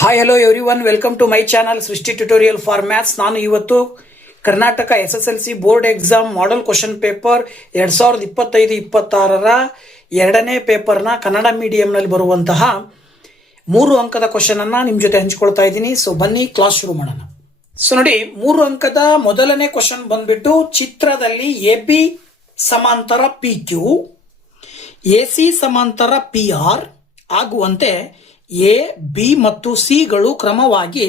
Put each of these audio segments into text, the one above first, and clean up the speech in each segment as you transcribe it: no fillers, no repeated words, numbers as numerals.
Hi hello everyone, welcome to my channel Srishti tutorial for maths. ನಾನು ಇವತ್ತು Karnataka SSLC board exam model question paper 2025-26 ಎರಡನೇ ಪೇಪರ್ನ ಕನ್ನಡ ಮೀಡಿಯಂನಲ್ಲಿ ಬರುವಂತಹ 3 ಅಂಕದ ಕ್ವಶನ್ ಅನ್ನ ನಿಮ್ಮ ಜೊತೆ ಹಂಚಿಕೊಳ್ತಾ ಇದ್ದೀನಿ. ಸೊ ಬನ್ನಿ ಕ್ಲಾಸ್ ಶುರು ಮಾಡೋಣ. ಸೊ ನೋಡಿ, 3 ಅಂಕದ ಮೊದಲನೇ ಕ್ವಶನ್ ಬಂದ್ಬಿಟ್ಟು ಚಿತ್ರದಲ್ಲಿ AB ಸಮಾಂತರ PQ, AC ಸಮಾಂತರ PR ಆಗುವಂತೆ ಎ ಬಿ ಮತ್ತು ಸಿ ಗಳು ಕ್ರಮವಾಗಿ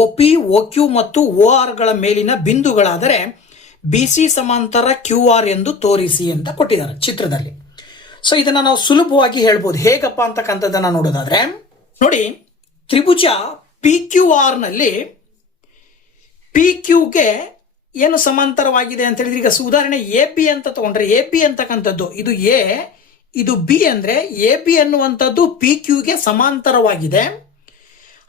OP, OQ ಮತ್ತು OR ಗಳ ಮೇಲಿನ ಬಿಂದುಗಳಾದರೆ BC ಸಮಾಂತರ QR ಎಂದು ತೋರಿಸಿ ಅಂತ ಕೊಟ್ಟಿದ್ದಾರೆ ಚಿತ್ರದಲ್ಲಿ. ಸೊ ಇದನ್ನ ನಾವು ಸುಲಭವಾಗಿ ಹೇಳ್ಬೋದು. ಹೇಗಪ್ಪ ಅಂತಕ್ಕಂಥದ್ದನ್ನ ನೋಡೋದಾದ್ರೆ ನೋಡಿ, ತ್ರಿಭುಜ PQR ನಲ್ಲಿ PQಗೆ ಏನು ಸಮಾಂತರವಾಗಿದೆ ಅಂತ ಹೇಳಿದ್ರೆ, ಈಗ ಉದಾಹರಣೆ AB ಅಂತ ತಗೊಂಡ್ರೆ AB ಅಂತಕ್ಕಂಥದ್ದು ಇದು A, ಇದು B ಅಂದ್ರೆ AB ಅನ್ನುವಂಥದ್ದು PQಗೆ ಸಮಾಂತರವಾಗಿದೆ.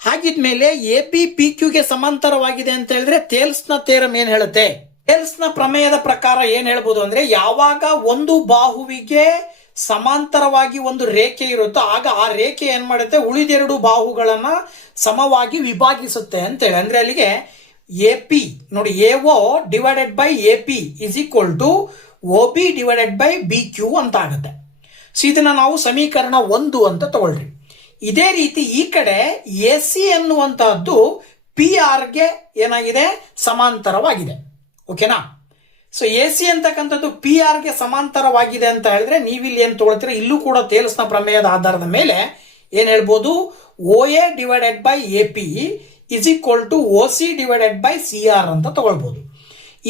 ಹಾಗಿದ್ಮೇಲೆ AB PQಗೆ ಸಮಾಂತರವಾಗಿದೆ ಅಂತ ಹೇಳಿದ್ರೆ ಥೇಲ್ಸ್ನ ಥಿಯರಂ ಏನ್ ಹೇಳುತ್ತೆ? ಥೇಲ್ಸ್ನ ಪ್ರಮೇಯದ ಪ್ರಕಾರ ಏನ್ ಹೇಳ್ಬೋದು ಅಂದ್ರೆ, ಯಾವಾಗ ಒಂದು ಬಾಹುವಿಗೆ ಸಮಾಂತರವಾಗಿ ಒಂದು ರೇಖೆ ಇರುತ್ತೋ ಆಗ ಆ ರೇಖೆ ಏನ್ ಮಾಡುತ್ತೆ, ಉಳಿದೆರಡು ಬಾಹುಗಳನ್ನ ಸಮವಾಗಿ ವಿಭಾಗಿಸುತ್ತೆ ಅಂತೇಳಿ. ಅಂದ್ರೆ ಅಲ್ಲಿಗೆ AP ನೋಡಿ, AO divided by AP is equal to OB divided by BQ ಅಂತ ಆಗುತ್ತೆ. ಸೊ ಇದನ್ನ ನಾವು ಸಮೀಕರಣ 1 ಅಂತ ತಗೊಳ್ರಿ. ಇದೇ ರೀತಿ ಈ ಕಡೆ AC ಅನ್ನುವಂತಹದ್ದು PRಗೆ ಏನಾಗಿದೆ, ಸಮಾಂತರವಾಗಿದೆ. ಓಕೆನಾ? ಸೊ AC ಅಂತಕ್ಕಂಥದ್ದು PRಗೆ ಸಮಾಂತರವಾಗಿದೆ ಅಂತ ಹೇಳಿದ್ರೆ ನೀವಿಲ್ಲಿ ಏನ್ ತಗೊಳ್ತೀರಾ, ಇಲ್ಲೂ ಕೂಡ ಥೇಲ್ಸ್ನ ಪ್ರಮೇಯದ ಆಧಾರದ ಮೇಲೆ ಏನ್ ಹೇಳ್ಬೋದು, OA divided by AP is equal to OC divided by CR ಅಂತ ತಗೊಳ್ಬಹುದು.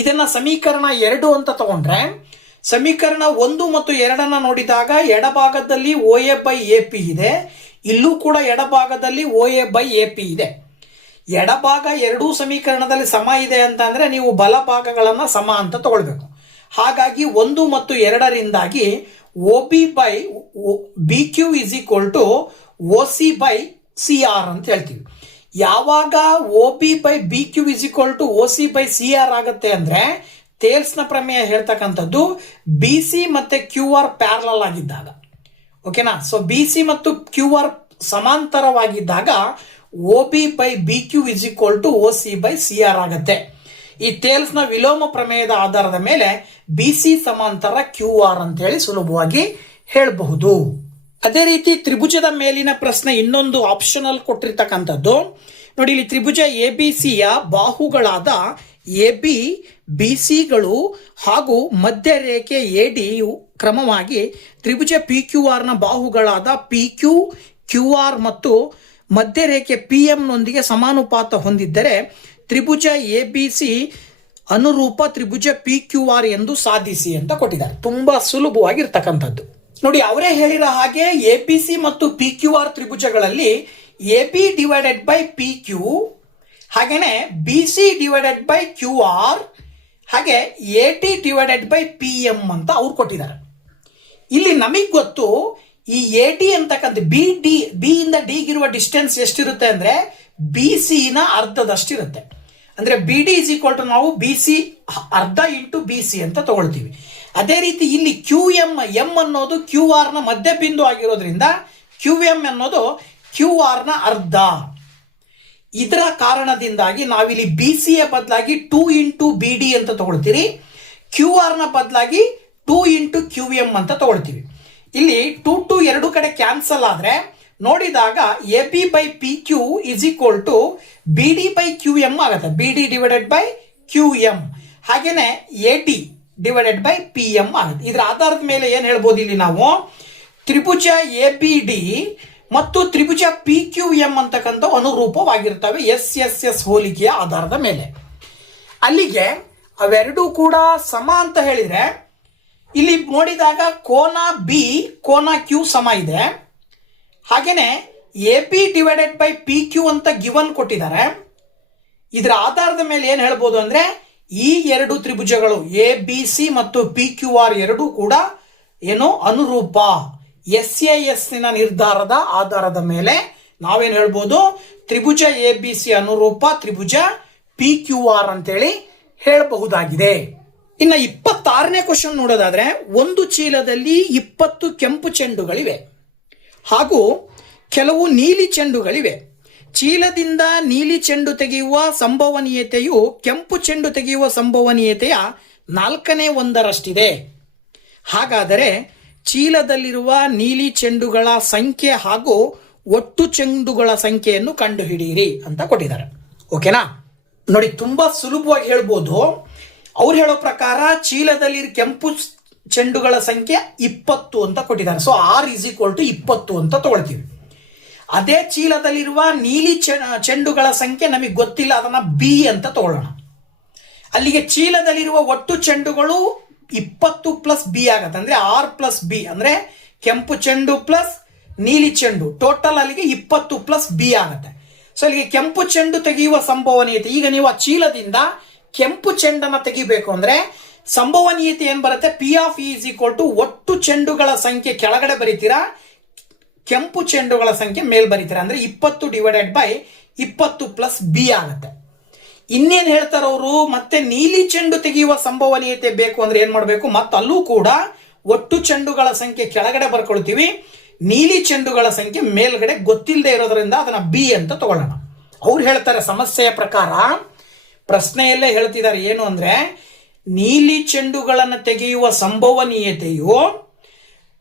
ಇದನ್ನ ಸಮೀಕರಣ 2 ಅಂತ ತಗೊಂಡ್ರೆ, ಸಮೀಕರಣ 1 ಮತ್ತು 2 ನೋಡಿದಾಗ ಎಡಭಾಗದಲ್ಲಿ OA ಬೈ AP ಇದೆ, ಇಲ್ಲೂ ಕೂಡ ಎಡಭಾಗದಲ್ಲಿ OA ಬೈ AP ಇದೆ. ಎಡಭಾಗ ಎರಡೂ ಸಮೀಕರಣದಲ್ಲಿ ಸಮ ಇದೆ ಅಂತ ಅಂದ್ರೆ ನೀವು ಬಲಭಾಗಗಳನ್ನ ಸಮ ಅಂತ ತಗೊಳ್ಬೇಕು. ಹಾಗಾಗಿ 1 ಮತ್ತು 2ರಿಂದಾಗಿ OB by BQ is equal to OC by CR ಅಂತ ಹೇಳ್ತೀವಿ. ಯಾವಾಗ OB by BQ is equal to OC by CR ಆಗುತ್ತೆ ಅಂದ್ರೆ ಥೇಲ್ಸ್ನ ಪ್ರಮೇಯ ಹೇಳ್ತಕ್ಕಂಥದ್ದು BC ಮತ್ತೆ QR ಪ್ಯಾರಲಲ್ ಆಗಿದ್ದಾಗ. ಓಕೆನಾ? ಸೊ BC ಮತ್ತು QR ಸಮಾಂತರವಾಗಿದ್ದಾಗ OB by BQ is equal to OC by CR ಆಗುತ್ತೆ. ಈ ಥೇಲ್ಸ್ನ ವಿಲೋಮ ಪ್ರಮೇಯದ ಆಧಾರದ ಮೇಲೆ BC ಸಮಾಂತರ QR ಅಂತ ಹೇಳಿ ಸುಲಭವಾಗಿ ಹೇಳಬಹುದು. ಅದೇ ರೀತಿ ತ್ರಿಭುಜದ ಮೇಲಿನ ಪ್ರಶ್ನೆ ಇನ್ನೊಂದು ಆಪ್ಷನಲ್ ಕೊಟ್ಟಿರ್ತಕ್ಕಂಥದ್ದು ನೋಡಿ, ಇಲ್ಲಿ ತ್ರಿಭುಜ ABCಯ ಬಾಹುಗಳಾದ AB, BCಗಳು ಹಾಗೂ ಮಧ್ಯ ರೇಖೆ AD ಕ್ರಮವಾಗಿ ತ್ರಿಭುಜ PQR ನ ಬಾಹುಗಳಾದ PQ, QR ಮತ್ತು ಮಧ್ಯ ರೇಖೆ PM ನೊಂದಿಗೆ ಸಮಾನುಪಾತ ಹೊಂದಿದ್ದರೆ ತ್ರಿಭುಜ ABC ಅನುರೂಪ ತ್ರಿಭುಜ PQR ಎಂದು ಸಾಧಿಸಿ ಅಂತ ಕೊಟ್ಟಿದ್ದಾರೆ. ತುಂಬಾ ಸುಲಭವಾಗಿರ್ತಕ್ಕಂಥದ್ದು. ನೋಡಿ, ಅವರೇ ಹೇಳಿರೋ ಹಾಗೆ ABC ಮತ್ತು PQR ತ್ರಿಭುಜಗಳಲ್ಲಿ AB divided by PQ, ಹಾಗೇನೆ BC ಡಿವೈಡೆಡ್ ಬೈ QR, ಹಾಗೆ AD ಡಿವೈಡೆಡ್ ಬೈ PM ಅಂತ ಅವ್ರು ಕೊಟ್ಟಿದ್ದಾರೆ. ಇಲ್ಲಿ ನಮಗೆ ಗೊತ್ತು, ಈ AD ಅಂತಕ್ಕಂಥ ಬಿ ಇಂದ ಡಿ ಗಿರುವ ಡಿಸ್ಟೆನ್ಸ್ ಎಷ್ಟಿರುತ್ತೆ ಅಂದ್ರೆ BC ನ ಅರ್ಧದಷ್ಟಿರುತ್ತೆ. ಅಂದ್ರೆ BD ಇಸ್ ಈಕ್ವಲ್ ಟು ನಾವು BC ಅರ್ಧ ಇಂಟು BC ಅಂತ ತಗೊಳ್ತೀವಿ. ಅದೇ ರೀತಿ ಇಲ್ಲಿ QM ಅನ್ನೋದು QR ನ ಮಧ್ಯ ಬಿಂದು ಆಗಿರೋದ್ರಿಂದ QM ಅನ್ನೋದು QR ನ ಅರ್ಧ. ಇದರ ಕಾರಣದಿಂದಾಗಿ ನಾವಿಲ್ಲಿ BC ಯ ಬದಲಾಗಿ 2 ಇಂಟು BD ಅಂತ ತಗೊಳ್ತೀವಿ, QR ನ ಬದಲಾಗಿ 2 ಇಂಟು QM ಅಂತ ತಗೊಳ್ತೀವಿ. ಇಲ್ಲಿ 2 ಎರಡು ಕಡೆ ಕ್ಯಾನ್ಸಲ್ ಆದ್ರೆ ನೋಡಿದಾಗ AB by PQ is equal to BD by QM ಆಗುತ್ತೆ. BD ಡಿವೈಡೆಡ್ ಬೈ QM, ಹಾಗೇನೆ AD ಡಿವೈಡೆಡ್ ಬೈ PM ಆಗುತ್ತೆ. ಇದರ ಆಧಾರದ ಮೇಲೆ ಏನ್ ಹೇಳ್ಬೋದು, ಇಲ್ಲಿ ನಾವು ತ್ರಿಭುಜ ABD ಮತ್ತು ತ್ರಿಭುಜ PQM ಅಂತಕ್ಕಂಥ ಅನುರೂಪವಾಗಿರ್ತವೆ SSS ಹೋಲಿಕೆಯ ಆಧಾರದ ಮೇಲೆ. ಅಲ್ಲಿಗೆ ಅವೆರಡೂ ಕೂಡ ಸಮ ಅಂತ ಹೇಳಿದ್ರೆ, ಇಲ್ಲಿ ನೋಡಿದಾಗ ಕೋನ B ಕೋನ Q ಸಮ ಇದೆ. ಹಾಗೇನೆ AB ಡಿವೈಡೆಡ್ ಬೈ PQ ಅಂತ ಗಿವನ್ ಕೊಟ್ಟಿದ್ದಾರೆ. ಇದರ ಆಧಾರದ ಮೇಲೆ ಏನ್ ಹೇಳ್ಬೋದು ಅಂದ್ರೆ, ಈ ಎರಡು ತ್ರಿಭುಜಗಳು ABC ಮತ್ತು PQR ಎರಡೂ ಕೂಡ ಏನು ಅನುರೂಪ. SAS ನ ನಿರ್ಧಾರದ ಆಧಾರದ ಮೇಲೆ ನಾವೇನ್ ಹೇಳ್ಬೋದು, ತ್ರಿಭುಜ ABC ಅನುರೂಪ ತ್ರಿಭುಜ PQR ಅಂತೇಳಿ ಹೇಳಬಹುದಾಗಿದೆ. ಇನ್ನು 26ನೇ ಕ್ವಶನ್ ನೋಡೋದಾದ್ರೆ, ಒಂದು ಚೀಲದಲ್ಲಿ 20 ಕೆಂಪು ಚೆಂಡುಗಳಿವೆ ಹಾಗೂ ಕೆಲವು ನೀಲಿ ಚೆಂಡುಗಳಿವೆ. ಚೀಲದಿಂದ ನೀಲಿ ಚೆಂಡು ತೆಗೆಯುವ ಸಂಭವನೀಯತೆಯು ಕೆಂಪು ಚೆಂಡು ತೆಗೆಯುವ ಸಂಭವನೀಯತೆಯ 1/4 ಹಾಗಾದರೆ ಚೀಲದಲ್ಲಿರುವ ನೀಲಿ ಚೆಂಡುಗಳ ಸಂಖ್ಯೆ ಹಾಗೂ ಒಟ್ಟು ಚೆಂಡುಗಳ ಸಂಖ್ಯೆಯನ್ನು ಕಂಡುಹಿಡಿಯಿರಿ ಅಂತ ಕೊಟ್ಟಿದ್ದಾರೆ. ಓಕೆನಾ? ನೋಡಿ, ತುಂಬಾ ಸುಲಭವಾಗಿ ಹೇಳ್ಬೋದು. ಅವ್ರು ಹೇಳೋ ಪ್ರಕಾರ ಚೀಲದಲ್ಲಿ ಕೆಂಪು ಚೆಂಡುಗಳ ಸಂಖ್ಯೆ 20 ಅಂತ ಕೊಟ್ಟಿದ್ದಾರೆ. ಸೊ R = 20 ಅಂತ ತಗೊಳ್ತೀವಿ. ಅದೇ ಚೀಲದಲ್ಲಿರುವ ನೀಲಿ ಚೆಂಡುಗಳ ಸಂಖ್ಯೆ ನಮಗೆ ಗೊತ್ತಿಲ್ಲ, ಅದನ್ನ B ಅಂತ ತಗೊಳ್ಳೋಣ. ಅಲ್ಲಿಗೆ ಚೀಲದಲ್ಲಿರುವ ಒಟ್ಟು ಚೆಂಡುಗಳು 20 + B ಆಗತ್ತೆ. ಅಂದ್ರೆ R + B ಅಂದ್ರೆ ಕೆಂಪು ಚೆಂಡು ಪ್ಲಸ್ ನೀಲಿ ಚೆಂಡು, ಟೋಟಲ್ ಅಲ್ಲಿಗೆ 20 + B ಆಗತ್ತೆ. ಸೊ ಅಲ್ಲಿಗೆ ಕೆಂಪು ಚೆಂಡು ತೆಗೆಯುವ ಸಂಭವನೀಯತೆ, ಈಗ ನೀವು ಆ ಚೀಲದಿಂದ ಕೆಂಪು ಚೆಂಡನ್ನ ತೆಗಿಬೇಕು ಅಂದ್ರೆ ಸಂಭವನೀಯತೆ ಏನ್ ಬರುತ್ತೆ? P(E) = ಒಟ್ಟು ಚೆಂಡುಗಳ ಸಂಖ್ಯೆ ಕೆಳಗಡೆ ಬರೀತೀರಾ, ಕೆಂಪು ಚೆಂಡುಗಳ ಸಂಖ್ಯೆ ಮೇಲ್ ಬರೀತೀರಾ. ಅಂದ್ರೆ 20 / 20 + B ಆಗುತ್ತೆ. ಇನ್ನೇನ್ ಹೇಳ್ತಾರ ಅವರು? ಮತ್ತೆ ನೀಲಿ ಚೆಂಡು ತೆಗೆಯುವ ಸಂಭವನೀಯತೆ ಬೇಕು ಅಂದ್ರೆ ಏನ್ ಮಾಡಬೇಕು? ಮತ್ತೆ ಅಲ್ಲೂ ಕೂಡ ಒಟ್ಟು ಚೆಂಡುಗಳ ಸಂಖ್ಯೆ ಕೆಳಗಡೆ ಬರ್ಕೊಳ್ತೀವಿ, ನೀಲಿ ಚೆಂಡುಗಳ ಸಂಖ್ಯೆ ಮೇಲ್ಗಡೆ ಗೊತ್ತಿಲ್ಲದೆ ಇರೋದ್ರಿಂದ ಅದನ್ನ B ಅಂತ ತಗೊಳ್ಳೋಣ. ಅವ್ರು ಹೇಳ್ತಾರೆ ಸಮಸ್ಯೆಯ ಪ್ರಕಾರ, ಪ್ರಶ್ನೆಯಲ್ಲೇ ಹೇಳ್ತಿದ್ದಾರೆ ಏನು ಅಂದ್ರೆ ನೀಲಿ ಚೆಂಡುಗಳನ್ನು ತೆಗೆಯುವ ಸಂಭವನೀಯತೆಯು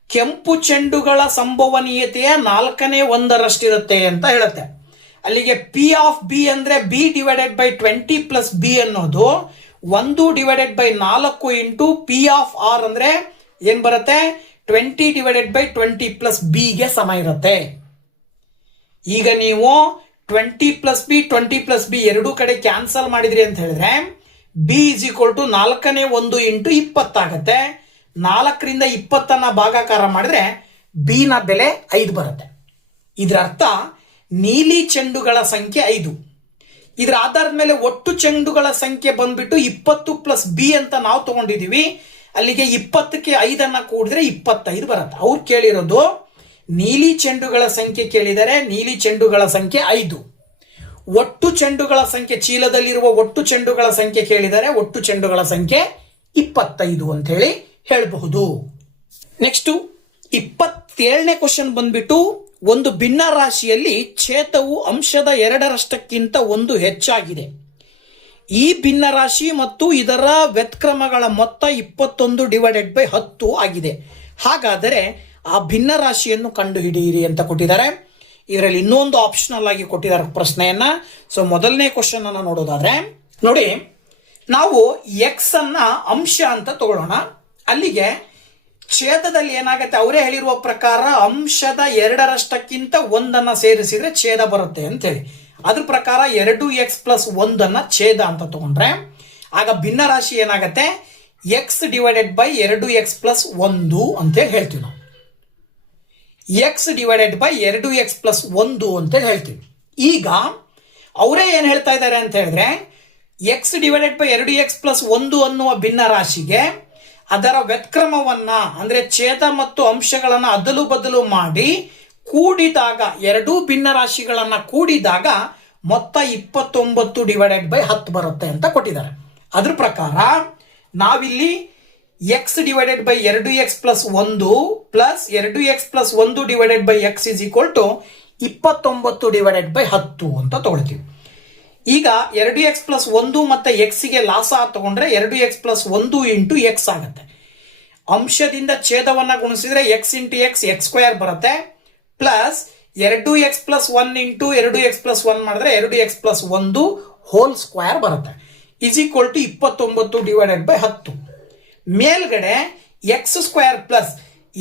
ಕೆಂಪು ಚೆಂಡುಗಳ ಸಂಭವನೀಯತೆಯ 1/4 ಅಂತ ಹೇಳುತ್ತೆ. ಅಲ್ಲಿಗೆ P(B) ಅಂದ್ರೆ B / 20 + B ಅನ್ನೋದು 1 / 4 ಇಂಟು P(R) ಅಂದ್ರೆ ಏನ್ ಬರುತ್ತೆ? 20 / 20 + B ಗೆ ಸಮ ಇರುತ್ತೆ. ಈಗ ನೀವು 20 + B 20 + B ಎರಡೂ ಕಡೆ ಕ್ಯಾನ್ಸಲ್ ಮಾಡಿದ್ರಿ ಅಂತ ಹೇಳಿದ್ರೆ B = 4/1 ಇಂಟು 20 ಆಗುತ್ತೆ. 4ರಿಂದ 20 ಭಾಗಾಕಾರ ಮಾಡಿದ್ರೆ B ನ ಬೆಲೆ 5 ಬರುತ್ತೆ. ಇದರ ಅರ್ಥ ನೀಲಿ ಚೆಂಡುಗಳ ಸಂಖ್ಯೆ 5. ಇದರ ಆಧಾರದ ಮೇಲೆ ಒಟ್ಟು ಚೆಂಡುಗಳ ಸಂಖ್ಯೆ ಬಂದ್ಬಿಟ್ಟು 20 + B ಅಂತ ನಾವು ತಗೊಂಡಿದೀವಿ. ಅಲ್ಲಿಗೆ 20ಕ್ಕೆ 5 ಕೂಡಿದ್ರೆ 25 ಬರುತ್ತೆ. ಅವ್ರು ಕೇಳಿರೋದು ನೀಲಿ ಚೆಂಡುಗಳ ಸಂಖ್ಯೆ ಕೇಳಿದರೆ, ನೀಲಿ ಚೆಂಡುಗಳ ಸಂಖ್ಯೆ 5. ಒಟ್ಟು ಚೆಂಡುಗಳ ಸಂಖ್ಯೆ, ಚೀಲದಲ್ಲಿರುವ ಒಟ್ಟು ಚೆಂಡುಗಳ ಸಂಖ್ಯೆ ಕೇಳಿದರೆ, ಒಟ್ಟು ಚೆಂಡುಗಳ ಸಂಖ್ಯೆ 25 ಅಂತ ಹೇಳಿ ಹೇಳಬಹುದು. ನೆಕ್ಸ್ಟ್ 27ನೇ ಕ್ವಶನ್ ಬಂದ್ಬಿಟ್ಟು, ಒಂದು ಭಿನ್ನ ರಾಶಿಯಲ್ಲಿ ಛೇದವು ಅಂಶದ 2ರಷ್ಟಕ್ಕಿಂತ 1 ಹೆಚ್ಚಾಗಿದೆ. ಈ ಭಿನ್ನ ರಾಶಿ ಮತ್ತು ಇದರ ವ್ಯುತ್ಕ್ರಮಗಳ ಮೊತ್ತ 21 / 10 ಆಗಿದೆ. ಹಾಗಾದರೆ ಆ ಭಿನ್ನ ರಾಶಿಯನ್ನು ಕಂಡುಹಿಡಿಯಿರಿ ಅಂತ ಕೊಟ್ಟಿದ್ದಾರೆ. ಇದರಲ್ಲಿ ಇನ್ನೊಂದು ಆಪ್ಷನಲ್ ಆಗಿ ಕೊಟ್ಟಿದ್ದಾರೆ ಪ್ರಶ್ನೆಯನ್ನ. ಸೊ ಮೊದಲನೇ ಕ್ವಶನ್ ಅನ್ನ ನೋಡೋದಾದ್ರೆ, ನೋಡಿ, ನಾವು X ಅನ್ನ ಅಂಶ ಅಂತ ತಗೊಳ್ಳೋಣ. ಅಲ್ಲಿಗೆ ಛೇದದಲ್ಲಿ ಏನಾಗುತ್ತೆ? ಅವರೇ ಹೇಳಿರುವ ಪ್ರಕಾರ ಅಂಶದ 2ರಷ್ಟಕ್ಕಿಂತ 1 ಸೇರಿಸಿದ್ರೆ ಛೇದ ಬರುತ್ತೆ ಅಂತ ಹೇಳಿ. ಅದ್ರ ಪ್ರಕಾರ 2x + 1 ಛೇದ ಅಂತ ತಗೊಂಡ್ರೆ ಆಗ ಭಿನ್ನ ರಾಶಿ ಏನಾಗತ್ತೆ? x / 2x + 1 ಅಂತ ಹೇಳ್ತೀವಿ ನಾವು. x / 2x + 1 ಅಂತ ಹೇಳ್ತೀವಿ. ಈಗ ಅವರೇ ಏನ್ ಹೇಳ್ತಾ ಇದ್ದಾರೆ ಅಂತ ಹೇಳಿದ್ರೆ, x / 2x + 1 ಅನ್ನುವ ಭಿನ್ನ ರಾಶಿಗೆ ಅದರ ವ್ಯುತ್ಕ್ರಮವನ್ನ ಅಂದ್ರೆ ಛೇದ ಮತ್ತು ಅಂಶಗಳನ್ನ ಅದಲು ಬದಲು ಮಾಡಿ ಕೂಡಿದಾಗ, ಎರಡೂ ಭಿನ್ನ ರಾಶಿಗಳನ್ನ ಕೂಡಿದಾಗ ಮೊತ್ತ 29 / 10 ಬರುತ್ತೆ ಅಂತ ಕೊಟ್ಟಿದ್ದಾರೆ. ಅದ್ರ ಪ್ರಕಾರ ನಾವಿಲ್ಲಿ x / 2x + 1 plus 2x + 1 / x = 29 / 10 ಅಂತ ತಗೊಳ್ತೀವಿ. ಈಗ 2x + 1 ಮತ್ತೆ x ಗೆ ಲಾಸ ತಗೊಂಡ್ರೆ 2x + 1 ಇಂಟು x ಆಗುತ್ತೆ. ಅಂಶದಿಂದ ಛೇದವನ್ನ ಗುಣಿಸಿದ್ರೆ x × x x² ಬರುತ್ತೆ, ಪ್ಲಸ್ 2x + 1 ಇಂಟು 2x + 1 ಮಾಡಿದ್ರೆ 2x + 1 ಹೋಲ್ ಸ್ಕ್ವೇರ್ ಬರುತ್ತೆ, = 29 / 10. ಮೇಲ್ಗಡೆ x² plus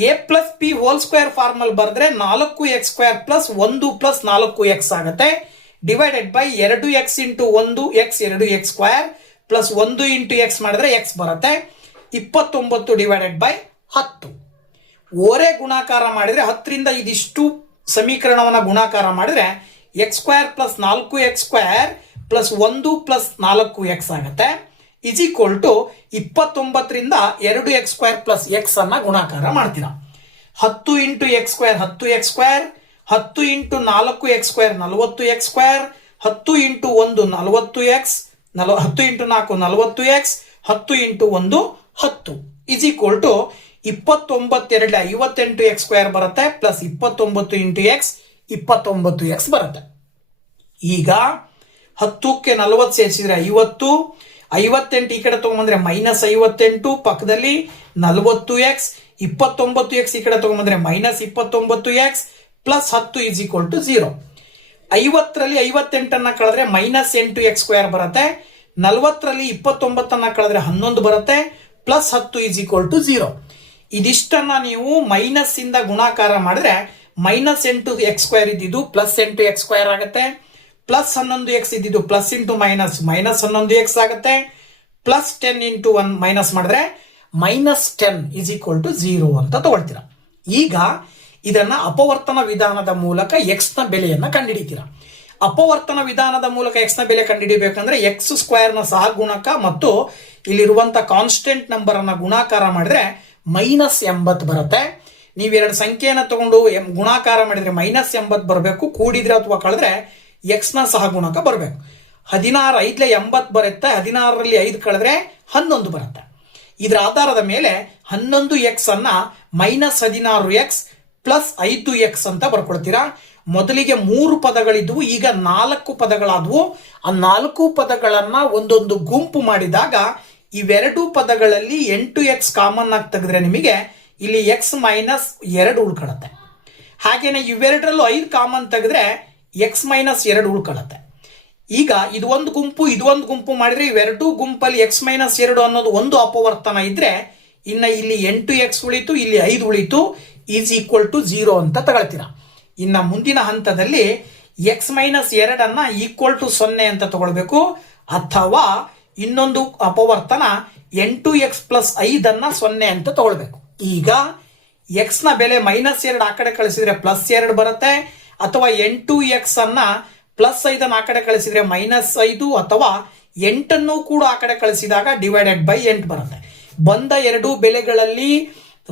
a + p whole square formal ಬರೆದ್ರೆ 4x² + 1 + 4x ಆಗುತ್ತೆ, divided by 2x × 1x 2x² plus 1 × x ಮಾಡಿದ್ರೆ x ಬರುತ್ತೆ, 29 / 10. ಓರೆ ಗುಣಾಕಾರ ಮಾಡಿದ್ರೆ 10ರಿಂದ ಇದಿಷ್ಟು ಸಮೀಕರಣವನ್ನು ಗುಣಾಕಾರ ಮಾಡಿದ್ರೆ x² + 4x² ಪ್ಲಸ್ 1 + 4x ಆಗುತ್ತೆ, = 29ರಿಂದ 2x² ಪ್ಲಸ್ x ಅನ್ನ ಗುಣಾಕಾರ ಮಾಡ್ತೀರಾ. 10 × x² 10x², 10 × 4x² 40x², 10 × 1 40x, 10 × 4 40x, 10 × 1 10, = 29 × 2 58x² ಬರುತ್ತೆ, ಪ್ಲಸ್ 29 × x 29x ಬರುತ್ತೆ. ಈಗ 10ಕ್ಕೆ 40 ಸೇರಿಸಿದ್ರೆ 50, 58 ಈ ಕಡೆ ತಗೊಂಡ್ಬಂದ್ರೆ -58, ಪಕ್ಕದಲ್ಲಿ 40x, 29x ಈ ಕಡೆ ತಗೊಂಡ್ಬಂದ್ರೆ -29x plus 10 is equal to 0. 50ರಲ್ಲಿ 58 ಕಳೆದ್ರೆ -8x² ಬರುತ್ತೆ. 40ರಲ್ಲಿ 29 ಕಳೆದ್ರೆ 11 ಬರುತ್ತೆ. Plus 10 is equal to 0. ಇದಿಷ್ಟನ್ನ ನೀವು ಮೈನಸ್ ಇಂದ ಗುಣಾಕಾರ ಮಾಡಿದ್ರೆ -8x² ಇದ್ದಿದ್ದು +8x² ಆಗುತ್ತೆ. +11x ಇದ್ದಿದ್ದು ಪ್ಲಸ್ ಇಂಟು ಮೈನಸ್ -11x ಆಗುತ್ತೆ. +10 ಇಂಟು 1 ಮೈನಸ್ ಮಾಡಿದ್ರೆ -10 ಈಸ್ ಈಕ್ವಲ್ ಟು 0 ಅಂತ ತಗೊಳ್ತೀರಾ. ಈಗ ಇದನ್ನ ಅಪವರ್ತನ ವಿಧಾನದ ಮೂಲಕ x ನ ಬೆಲೆಯನ್ನ ಕಂಡುಹಿಡಿತೀರಾ. ಅಪವರ್ತನ ವಿಧಾನದ ಮೂಲಕ x ನ ಬೆಲೆ ಕಂಡುಹಿಡಿಬೇಕಂದ್ರೆ x² ನ ಸಹಗುಣಕ ಮತ್ತು ಇಲ್ಲಿರುವಂತ ಕಾನ್ಸ್ಟೆಂಟ್ ನಂಬರ್ ಅನ್ನ ಗುಣಾಕಾರ ಮಾಡಿದ್ರೆ -80 ಬರುತ್ತೆ. ನೀವೆರಡು ಸಂಖ್ಯೆಯನ್ನ ತಗೊಂಡು ಗುಣಾಕಾರ ಮಾಡಿದ್ರೆ -80 ಬರಬೇಕು. ಕೂಡಿದ್ರೆ ಅಥವಾ ಕಳೆದ್ರೆ x ನ ಸಹಗುಣಕ ಬರಬೇಕು. 16 5 80 ಬರುತ್ತೆ. 16ರಲ್ಲಿ 5 ಕಳೆದ್ರೆ 11 ಬರುತ್ತೆ. ಇದರ ಆಧಾರದ ಮೇಲೆ 11x ಅನ್ನ -16x ಪ್ಲಸ್ 5x ಅಂತ ಬರ್ಕೊಳ್ತೀರಾ. ಮೊದಲಿಗೆ 3 ಪದಗಳಿದ್ವು, ಈಗ 4 ಪದಗಳಾದವು. ಆ 4 ಪದಗಳನ್ನ ಒಂದೊಂದು ಗುಂಪು ಮಾಡಿದಾಗ ಇವೆರಡು ಪದಗಳಲ್ಲಿ 8x ಕಾಮನ್ ಆಗಿ ತೆಗೆದ್ರೆ ನಿಮಗೆ ಇಲ್ಲಿ x -2 ಉಳ್ಕೊಳ್ಳುತ್ತೆ. ಹಾಗೇನೆ ಇವೆರಡರಲ್ಲೂ 5 ಕಾಮನ್ ತೆಗೆದ್ರೆ x -2 ಉಳ್ಕೊಳ್ಳುತ್ತೆ. ಈಗ ಇದು ಒಂದು ಗುಂಪು, ಇದು ಒಂದು ಗುಂಪು ಮಾಡಿದ್ರೆ ಇವೆರಡೂ ಗುಂಪಲ್ಲಿ x -2 ಅನ್ನೋದು ಒಂದು ಅಪವರ್ತನ ಇದ್ರೆ ಇನ್ನ ಇಲ್ಲಿ 8x ಉಳಿತು, ಇಲ್ಲಿ 5 ಉಳಿತು, ಈಸ್ ಈಕ್ವಲ್ ಟು 0 ಅಂತ ತಗೊಳ್ತೀರಾ. ಇನ್ನ ಮುಂದಿನ ಹಂತದಲ್ಲಿ x -2 ಅನ್ನ ಈಕ್ವಲ್ ಟು 0 ಅಂತ ತಗೊಳ್ಬೇಕು. ಅಥವಾ ಇನ್ನೊಂದು ಅಪವರ್ತನ 8x + 5 ಅನ್ನ 0 ಅಂತ ತಗೊಳ್ಬೇಕು. ಈಗ x ನ ಬೆಲೆ -2 ಆ ಕಡೆ ಕಳಿಸಿದ್ರೆ +2 ಬರುತ್ತೆ. ಅಥವಾ 8x ಅನ್ನ +5 ಅನ್ನ ಆ ಕಡೆ ಕಳಿಸಿದ್ರೆ -5, ಅಥವಾ 8 ಕೂಡ ಆ ಕಡೆ ಕಳಿಸಿದಾಗ /8 ಬರುತ್ತೆ. ಬಂದ ಎರಡು ಬೆಲೆಗಳಲ್ಲಿ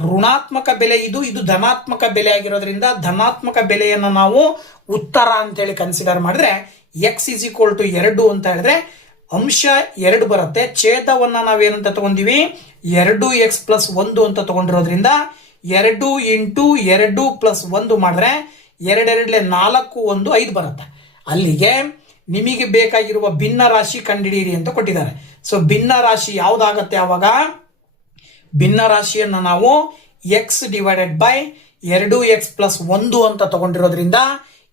ಋಣಾತ್ಮಕ ಬೆಲೆ ಇದು ಧನಾತ್ಮಕ ಬೆಲೆ ಆಗಿರೋದ್ರಿಂದ ಧನಾತ್ಮಕ ಬೆಲೆಯನ್ನು ನಾವು ಉತ್ತರ ಅಂತೇಳಿ ಕನ್ಸಿಡರ್ ಮಾಡಿದ್ರೆ x = 2 ಅಂತ ಹೇಳಿದ್ರೆ ಅಂಶ 2 ಬರುತ್ತೆ. ಛೇದವನ್ನ ನಾವೇನಂತ ತಗೊಂಡಿವಿ 2x + 1 ಅಂತ ತಗೊಂಡಿರೋದ್ರಿಂದ 2 × 2 + 1 ಮಾಡಿದ್ರೆ 2 2 4 1 5 ಬರುತ್ತೆ. ಅಲ್ಲಿಗೆ ನಿಮಗೆ ಬೇಕಾಗಿರುವ ಭಿನ್ನ ರಾಶಿ ಕಂಡುಹಿಡಿಯಿರಿ ಅಂತ ಕೊಟ್ಟಿದ್ದಾರೆ. ಸೊ ಭಿನ್ನ ರಾಶಿ ಯಾವ್ದಾಗತ್ತೆ? ಆವಾಗ ಭಿನ್ನ ರಾಶಿಯನ್ನು ನಾವು x / 2x + 1 ಅಂತ ತಗೊಂಡಿರೋದ್ರಿಂದ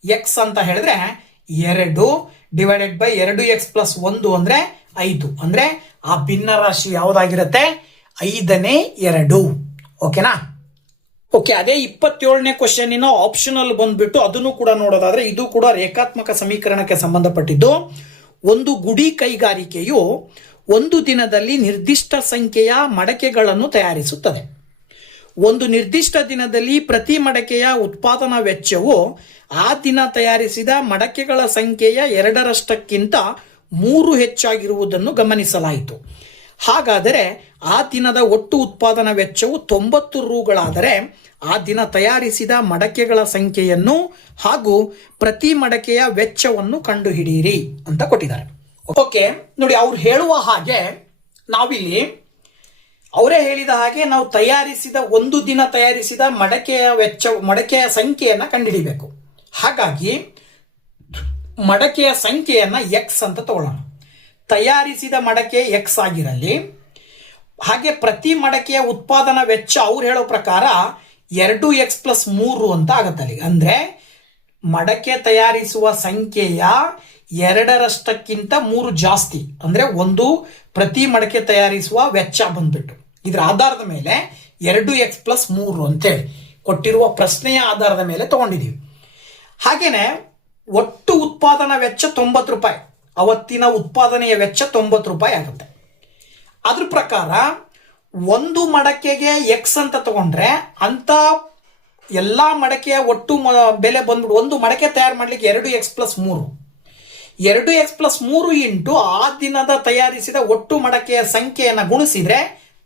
x ಅಂತ ಹೇಳಿದ್ರೆ 2 / 2x + 1 ಅಂದ್ರೆ 5. ಅಂದ್ರೆ ಆ ಭಿನ್ನ ರಾಶಿ ಯಾವ್ದಾಗಿರುತ್ತೆ? 5ನೇ 2. ಓಕೆನಾ? ಓಕೆ, ಅದೇ 27ನೇ ಕ್ವಶನ್ ಆಪ್ಷನಲ್ ಬಂದ್ಬಿಟ್ಟು ಅದನ್ನು ಕೂಡ ನೋಡೋದಾದ್ರೆ ಇದು ಕೂಡ ರೇಖಾತ್ಮಕ ಸಮೀಕರಣಕ್ಕೆ ಸಂಬಂಧಪಟ್ಟಿದ್ದು. ಒಂದು ಗುಡಿ ಕೈಗಾರಿಕೆಯು ಒಂದು ದಿನದಲ್ಲಿ ನಿರ್ದಿಷ್ಟ ಸಂಖ್ಯೆಯ ಮಡಕೆಗಳನ್ನು ತಯಾರಿಸುತ್ತದೆ. ಒಂದು ನಿರ್ದಿಷ್ಟ ದಿನದಲ್ಲಿ ಪ್ರತಿ ಮಡಕೆಯ ಉತ್ಪಾದನಾ ವೆಚ್ಚವು ಆ ದಿನ ತಯಾರಿಸಿದ ಮಡಕೆಗಳ ಸಂಖ್ಯೆಯ 2ರಷ್ಟಕ್ಕಿಂತ 3 ಹೆಚ್ಚಾಗಿರುವುದನ್ನು ಗಮನಿಸಲಾಯಿತು. ಹಾಗಾದರೆ ಆ ದಿನದ ಒಟ್ಟು ಉತ್ಪಾದನಾ ವೆಚ್ಚವು 90 ರೂಗಳಾದರೆ ಆ ದಿನ ತಯಾರಿಸಿದ ಮಡಕೆಗಳ ಸಂಖ್ಯೆಯನ್ನು ಹಾಗೂ ಪ್ರತಿ ಮಡಕೆಯ ವೆಚ್ಚವನ್ನು ಕಂಡುಹಿಡಿಯಿರಿ ಅಂತ ಕೊಟ್ಟಿದ್ದಾರೆ. ಓಕೆ ನೋಡಿ, ಅವ್ರು ಹೇಳುವ ಹಾಗೆ ನಾವಿಲ್ಲಿ ಅವರೇ ಹೇಳಿದ ಹಾಗೆ ನಾವು ತಯಾರಿಸಿದ ಒಂದು ದಿನ ತಯಾರಿಸಿದ ಮಡಕೆಯ ಸಂಖ್ಯೆಯನ್ನ ಕಂಡುಹಿಡಿಬೇಕು. ಹಾಗಾಗಿ ಮಡಕೆಯ ಸಂಖ್ಯೆಯನ್ನ x ಅಂತ ತಗೊಳ್ಳೋಣ. ತಯಾರಿಸಿದ ಮಡಕೆ x ಆಗಿರಲಿ. ಹಾಗೆ ಪ್ರತಿ ಮಡಕೆಯ ಉತ್ಪಾದನಾ ವೆಚ್ಚ ಅವ್ರು ಹೇಳೋ ಪ್ರಕಾರ 2x + 3 ಅಂತ ಆಗತ್ತಲ್ಲಿ. ಅಂದ್ರೆ ಮಡಕೆ ತಯಾರಿಸುವ ಸಂಖ್ಯೆಯ 2ರಷ್ಟಕ್ಕಿಂತ 3 ಜಾಸ್ತಿ, ಅಂದ್ರೆ ಒಂದು ಪ್ರತಿ ಮಡಕೆ ತಯಾರಿಸುವ ವೆಚ್ಚ ಬಂದ್ಬಿಟ್ಟು ಇದರ ಆಧಾರದ ಮೇಲೆ 2x + 3 ಅಂತೇಳಿ ಕೊಟ್ಟಿರುವ ಪ್ರಶ್ನೆಯ ಆಧಾರದ ಮೇಲೆ ತಗೊಂಡಿದೀವಿ. ಹಾಗೇನೆ ಒಟ್ಟು ಉತ್ಪಾದನಾ ವೆಚ್ಚ 90 ರೂಪಾಯಿ. ಅವತ್ತಿನ ಉತ್ಪಾದನೆಯ ವೆಚ್ಚ 90 ರೂಪಾಯಿ ಆಗುತ್ತೆ. ಅದ್ರ ಪ್ರಕಾರ ಒಂದು ಮಡಕೆಗೆ x ಅಂತ ತಗೊಂಡ್ರೆ ಅಂತ ಎಲ್ಲಾ ಮಡಕೆಯ ಒಟ್ಟು ಬೆಲೆ ಬಂದ್ಬಿಟ್ಟು ಒಂದು ಮಡಕೆ ತಯಾರು ಮಾಡ್ಲಿಕ್ಕೆ 2x + 3. 2x + 3 ಇಂಟು ಆ ದಿನದ ತಯಾರಿಸಿದ ಒಟ್ಟು ಮಡಕೆಯ ಸಂಖ್ಯೆಯನ್ನು ಗುಣಿಸಿದ್ರೆ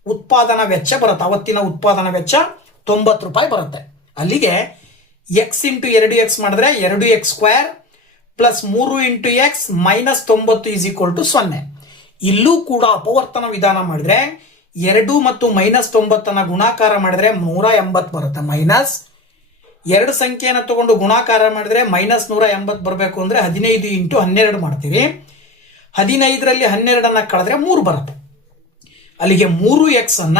ಉತ್ಪಾದನಾ ವೆಚ್ಚ ಬರುತ್ತೆ. ಅವತ್ತಿನ ಉತ್ಪಾದನಾ ವೆಚ್ಚ 90 ರೂಪಾಯಿ ಬರುತ್ತೆ. ಅಲ್ಲಿಗೆ x × 2x ಮಾಡಿದ್ರೆ 2x² + 3 × x -90 = 0. ಇಲ್ಲೂ ಕೂಡ ಅಪವರ್ತನ ವಿಧಾನ ಮಾಡಿದ್ರೆ 2 ಮತ್ತು -90 ಗುಣಾಕಾರ ಮಾಡಿದ್ರೆ 180 ಬರುತ್ತೆ. ಎರಡು ಸಂಖ್ಯೆಯನ್ನು ತಗೊಂಡು ಗುಣಾಕಾರ ಮಾಡಿದ್ರೆ -180 ಬರಬೇಕು ಅಂದರೆ 15 × 12 ಮಾಡ್ತೀವಿ. 15ರಲ್ಲಿ 12 ಕಳೆದ್ರೆ 3 ಬರುತ್ತೆ. ಅಲ್ಲಿಗೆ 3x ಅನ್ನ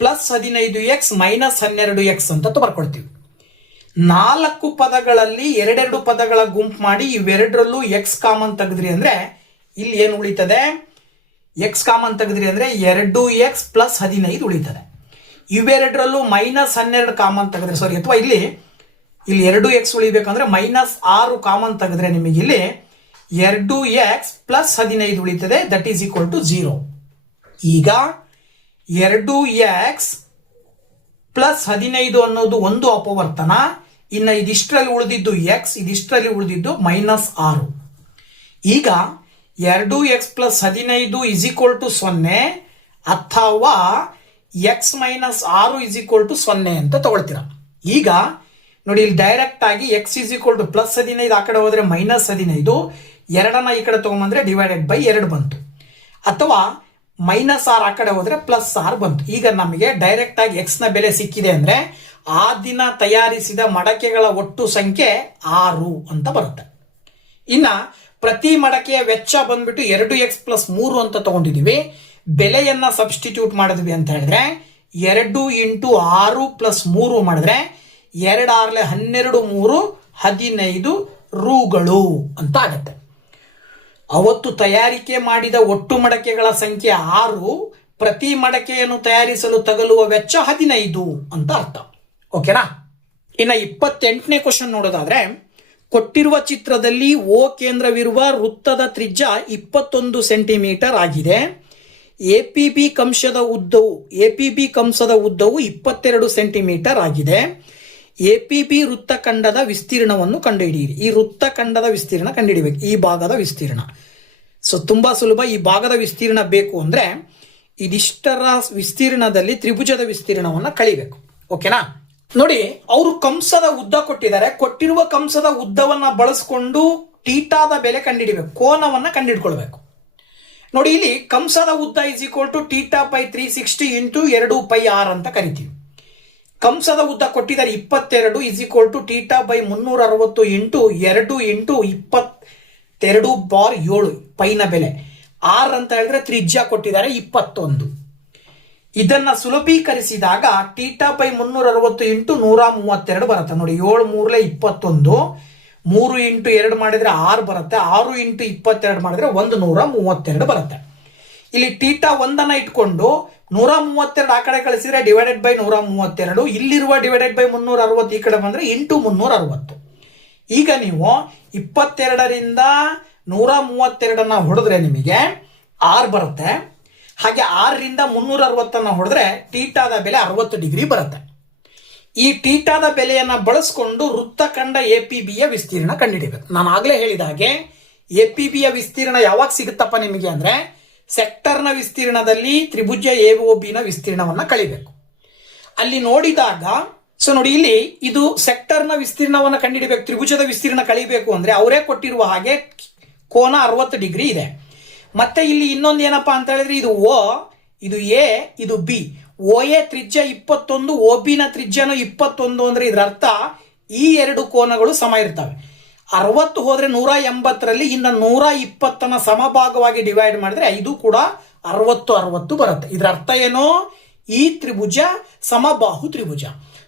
+15x -12x ಅಂತ ಬರ್ಕೊಳ್ತೀವಿ. 4 ಪದಗಳಲ್ಲಿ ಎರಡೆರಡು ಪದಗಳ ಗುಂಪು ಮಾಡಿ ಇವೆರಡರಲ್ಲೂ x ಕಾಮನ್ ತೆಗೆದ್ರಿ ಅಂದ್ರೆ ಇಲ್ಲಿ ಏನು ಉಳಿತದೆ? x ಕಾಮನ್ ತೆಗೆದ್ರಿ ಅಂದ್ರೆ 2x + 15 ಉಳಿತದೆ. ಇವೆರಡರಲ್ಲೂ -12 ಕಾಮನ್ ತೆಗೆದ್ರೆ ಅಥವಾ ಇಲ್ಲಿ 2x ಉಳಿಬೇಕಂದ್ರೆ -6 ಕಾಮನ್ ತೆಗೆದ್ರೆ ನಿಮಗೆ ಇಲ್ಲಿ 2x + 15 ಉಳಿತದೆ. That is equal to 0. ಈಗ 2x + 15 ಅನ್ನೋದು ಒಂದು ಅಪವರ್ತನ. ಇನ್ನು ಇದಿಷ್ಟರಲ್ಲಿ ಉಳಿದಿದ್ದು x, ಇದಿಷ್ಟರಲ್ಲಿ ಉಳಿದಿದ್ದು -6. ಈಗ 2x + 15 = 0 ಅಥವಾ x - 6 = 0 ಅಂತ ತಗೊಳ್ತೀರಾ. ಈಗ ನೋಡಿ, ಇಲ್ಲಿ ಡೈರೆಕ್ಟ್ ಆಗಿ x = +15 ಆ ಕಡೆ ಹೋದ್ರೆ -15, 2ನ್ನ ಈ ಕಡೆ ತಗೊಂಬಂದ್ರೆ /2 ಬಂತು. ಅಥವಾ -6 ಆ ಕಡೆ ಹೋದ್ರೆ +6 ಬಂತು. ಈಗ ನಮಗೆ ಡೈರೆಕ್ಟ್ ಆಗಿ x ನ ಬೆಲೆ ಸಿಕ್ಕಿದೆ ಅಂದ್ರೆ ಆ ದಿನ ತಯಾರಿಸಿದ ಮಡಕೆಗಳ ಒಟ್ಟು ಸಂಖ್ಯೆ 6 ಅಂತ ಬರುತ್ತೆ. ಇನ್ನ ಪ್ರತಿ ಮಡಕೆಯ ವೆಚ್ಚ ಬಂದ್ಬಿಟ್ಟು 2x + 3 ಅಂತ ತಗೊಂಡಿದೀವಿ. ಬೆಲೆಯನ್ನ ಸಬ್ಸ್ಟಿಟ್ಯೂಟ್ ಮಾಡಿದ್ವಿ ಅಂತ ಹೇಳಿದ್ರೆ 2 × 6 + 3 ಮಾಡಿದ್ರೆ 2 6 12 3 15 ರೂಗಳು ಅಂತ ಆಗತ್ತೆ. ಅವತ್ತು ತಯಾರಿಕೆ ಮಾಡಿದ ಒಟ್ಟು ಮಡಕೆಗಳ ಸಂಖ್ಯೆ 6, ಪ್ರತಿ ಮಡಕೆಯನ್ನು ತಯಾರಿಸಲು ತಗಲುವ ವೆಚ್ಚ 15 ಅಂತ ಅರ್ಥ. ಓಕೆನಾ? ಇನ್ನು 28ನೇ ಕ್ವಶನ್ ನೋಡೋದಾದ್ರೆ, ಕೊಟ್ಟಿರುವ ಚಿತ್ರದಲ್ಲಿ O ಕೇಂದ್ರವಿರುವ ವೃತ್ತದ ತ್ರಿಜ್ಯ 21 ಸೆಂಟಿಮೀಟರ್ ಆಗಿದೆ. APB ಕಂಸದ ಉದ್ದವು 22 ಸೆಂಟಿಮೀಟರ್ ಆಗಿದೆ. APB ವೃತ್ತಖಂಡದ ವಿಸ್ತೀರ್ಣವನ್ನು ಕಂಡುಹಿಡಿಯಿರಿ. ಈ ವೃತ್ತಖಂಡದ ವಿಸ್ತೀರ್ಣ ಕಂಡುಹಿಡಿಬೇಕು, ಈ ಭಾಗದ ವಿಸ್ತೀರ್ಣ. ಸೊ ತುಂಬಾ ಸುಲಭ. ಈ ಭಾಗದ ವಿಸ್ತೀರ್ಣ ಬೇಕು ಅಂದ್ರೆ ಇದಿಷ್ಟರ ವಿಸ್ತೀರ್ಣದಲ್ಲಿ ತ್ರಿಭುಜದ ವಿಸ್ತೀರ್ಣವನ್ನು ಕಳಿಬೇಕು. ಓಕೆನಾ? ನೋಡಿ, ಅವರು ಕಂಸದ ಉದ್ದ ಕೊಟ್ಟಿದ್ದಾರೆ. ಕೊಟ್ಟಿರುವ ಕಂಸದ ಉದ್ದವನ್ನ ಬಳಸ್ಕೊಂಡು ಥೀಟಾದ ಬೆಲೆ ಕಂಡುಹಿಡಿಬೇಕು, ಕೋನವನ್ನ ಕಂಡುಹಿಡ್ಕೊಳ್ಬೇಕು. ನೋಡಿ, ಇಲ್ಲಿ ಕಂಸದ ಉದ್ದ =θ/360 × 2πr ಅಂತ ಕರಿತೀವಿ. ಕಂಸದ ಉದ್ದ ಕೊಟ್ಟಿದ್ದಾರೆ 22 =θ/360 × 2 × 22 ಪೈನ ಬೆಲೆ. r ಅಂತ ಹೇಳಿದ್ರೆ ತ್ರಿಜ್ಯ ಕೊಟ್ಟಿದ್ದಾರೆ 21. ಇದನ್ನ ಸುಲಭೀಕರಿಸಿದಾಗ θ/360 × 132 ಬರುತ್ತೆ. ನೋಡಿ, 7 3 21, 3 × 2 ಮಾಡಿದ್ರೆ 6 ಬರುತ್ತೆ. 6 × 22 ಮಾಡಿದ್ರೆ 132 ಬರುತ್ತೆ. ಇಲ್ಲಿ θ1 ಇಟ್ಕೊಂಡು 132 ಆ ಕಡೆ ಕಳಿಸಿದ್ರೆ /132, ಇಲ್ಲಿರುವ /360 ಈ ಕಡೆ ಬಂದ್ರೆ × 360. ಈಗ ನೀವು 22ರಿಂದ 132 ಹೊಡೆದ್ರೆ ನಿಮಗೆ 6 ಬರುತ್ತೆ. ಹಾಗೆ 6ರಿಂದ 360 ಹೊಡೆದ್ರೆ ಥೀಟಾದ ಬೆಲೆ 60 ಡಿಗ್ರಿ ಬರುತ್ತೆ. ಈ ಥೀಟಾದ ಬೆಲೆಯನ್ನ ಬಳಸ್ಕೊಂಡು ವೃತ್ತಖಂಡ APBಯ ವಿಸ್ತೀರ್ಣ ಕಂಡುಹಿಡಿಬೇಕು. ನಾನು ಆಗ್ಲೇ ಹೇಳಿದ ಹಾಗೆ APBಯ ವಿಸ್ತೀರ್ಣ ಯಾವಾಗ ಸಿಗುತ್ತಪ್ಪ ನಿಮಗೆ ಅಂದ್ರೆ ಸೆಕ್ಟರ್ನ ವಿಸ್ತೀರ್ಣದಲ್ಲಿ ತ್ರಿಭುಜ AOBನ ವಿಸ್ತೀರ್ಣವನ್ನ ಕಳಿಬೇಕು. ಅಲ್ಲಿ ನೋಡಿದಾಗ ನೋಡಿ, ಇಲ್ಲಿ ಇದು ಸೆಕ್ಟರ್ನ ವಿಸ್ತೀರ್ಣವನ್ನು ಕಂಡುಹಿಡಿಬೇಕು. ತ್ರಿಭುಜದ ವಿಸ್ತೀರ್ಣ ಕಳಿಬೇಕು ಅಂದ್ರೆ ಅವರೇ ಕೊಟ್ಟಿರುವ ಹಾಗೆ ಕೋನ 60 ಡಿಗ್ರಿ ಇದೆ. ಮತ್ತೆ ಇಲ್ಲಿ ಇನ್ನೊಂದು ಏನಪ್ಪಾ ಅಂತ ಹೇಳಿದ್ರೆ ಇದು O, ಇದು A, ಇದು B. OA ತ್ರಿಜ್ಯ 21, OB ನ ತ್ರಿಜ್ಯನು 21 ಅಂದ್ರೆ ಇದರ ಅರ್ಥ ಈ ಎರಡು ಕೋನಗಳು ಸಮ ಇರ್ತವೆ. 60 ಹೋದ್ರೆ 180ರಲ್ಲಿ ಇನ್ನು 120ನ ಸಮಭಾಗವಾಗಿ ಡಿವೈಡ್ ಮಾಡಿದ್ರೆ ಇದು ಕೂಡ 60 ಬರುತ್ತೆ. ಇದರ ಅರ್ಥ ಏನು? ಈ ತ್ರಿಭುಜ ಸಮಬಾಹು ತ್ರಿಭುಜ.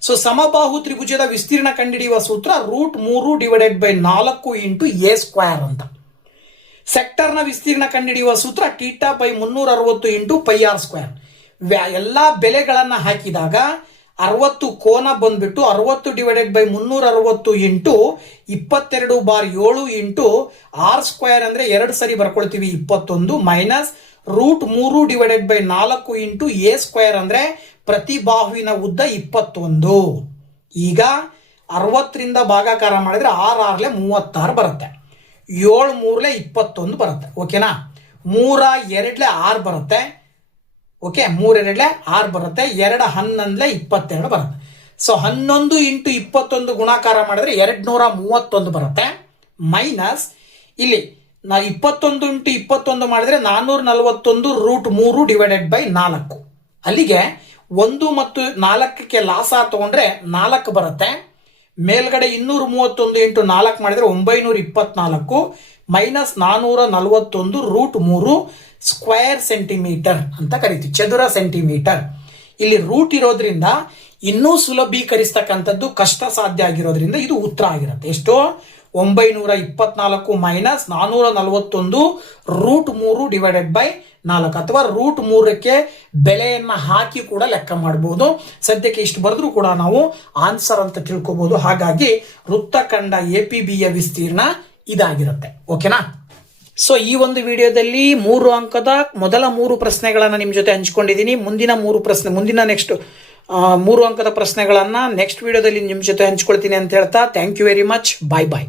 ಸೊ ಸಮಬಾಹು ತ್ರಿಭುಜದ ವಿಸ್ತೀರ್ಣ ಕಂಡುಹಿಡಿಯುವ ಸೂತ್ರ √3 / 4 × a² ಅಂತ. ಸೆಕ್ಟರ್ನ ವಿಸ್ತೀರ್ಣ ಕಂಡುಹಿಡಿಯುವ ಸೂತ್ರ θ/360 × πr². ಎಲ್ಲಾ ಬೆಲೆಗಳನ್ನ ಹಾಕಿದಾಗ 60 ಕೋನ ಬಂದ್ಬಿಟ್ಟು 60 / 360 × 22/7 × r² ಅಂದ್ರೆ 2 ಸರಿ ಬರ್ಕೊಳ್ತೀವಿ 21 ಮೈನಸ್ √3 / 4 × a² ಅಂದ್ರೆ ಪ್ರತಿ ಬಾಹುವಿನ ಉದ್ದ 21. ಈಗ 60ರಿಂದ ಭಾಗಾಕಾರ ಮಾಡಿದ್ರೆ 6 6 36 ಬರುತ್ತೆ. 7 3 21 ಬರುತ್ತೆ. ಓಕೆನಾ? 3 2 6 ಬರುತ್ತೆ. ಓಕೆ, 3 2 6 ಬರುತ್ತೆ. 2 11 22 ಬರುತ್ತೆ. ಸೊ 11 × 21 ಗುಣಾಕಾರ ಮಾಡಿದ್ರೆ 231 ಬರುತ್ತೆ. ಮೈನಸ್ ಇಲ್ಲಿ 21 × 21 ಮಾಡಿದ್ರೆ 441 √3 / 4. ಅಲ್ಲಿಗೆ 1 ಮತ್ತು 4ಕ್ಕೆ ಲಾಸ ತಗೊಂಡ್ರೆ 4 ಬರುತ್ತೆ. ಮೇಲ್ಗಡೆ 231 ಇಂಟು 4 ಮಾಡಿದರೆ 924 ಮೈನಸ್ 441 √3 ಸ್ಕ್ವೇರ್ ಸೆಂಟಿಮೀಟರ್ ಅಂತ ಕರಿತೀವಿ, ಚದುರ ಸೆಂಟಿಮೀಟರ್. ಇಲ್ಲಿ ರೂಟ್ ಇರೋದ್ರಿಂದ ಇನ್ನೂ ಸುಲಭೀಕರಿಸ್ತಕ್ಕಂಥದ್ದು ಕಷ್ಟ ಸಾಧ್ಯ ಆಗಿರೋದ್ರಿಂದ ಇದು ಉತ್ತರ ಆಗಿರುತ್ತೆ. ಎಷ್ಟು? 924 ಮೈನಸ್ 441 √3 ಡಿವೈಡೆಡ್ ಬೈ 4 ಅಥವಾ √3ಕ್ಕೆ ಬೆಲೆಯನ್ನ ಹಾಕಿ ಕೂಡ ಲೆಕ್ಕ ಮಾಡಬಹುದು. ಸದ್ಯಕ್ಕೆ ಇಷ್ಟು ಬರೆದ್ರೂ ಕೂಡ ನಾವು ಆನ್ಸರ್ ಅಂತ ತಿಳ್ಕೊಬಹುದು. ಹಾಗಾಗಿ ವೃತ್ತಖಂಡ APBಯ ವಿಸ್ತೀರ್ಣ ಇದಾಗಿರುತ್ತೆ. ಓಕೆನಾ? ಸೊ ಈ ಒಂದು ವಿಡಿಯೋದಲ್ಲಿ 3 ಅಂಕದ ಮೊದಲ 3 ಪ್ರಶ್ನೆಗಳನ್ನ ನಿಮ್ ಜೊತೆ ಹಂಚ್ಕೊಂಡಿದ್ದೀನಿ. ಮುಂದಿನ ನೆಕ್ಸ್ಟ್ 3 ಅಂಕದ ಪ್ರಶ್ನೆಗಳನ್ನ ನೆಕ್ಸ್ಟ್ ವಿಡಿಯೋದಲ್ಲಿ ನಿಮ್ ಜೊತೆ ಹಂಚ್ಕೊಳ್ತೀನಿ ಅಂತ ಹೇಳ್ತಾ thank you very much. Bye bye.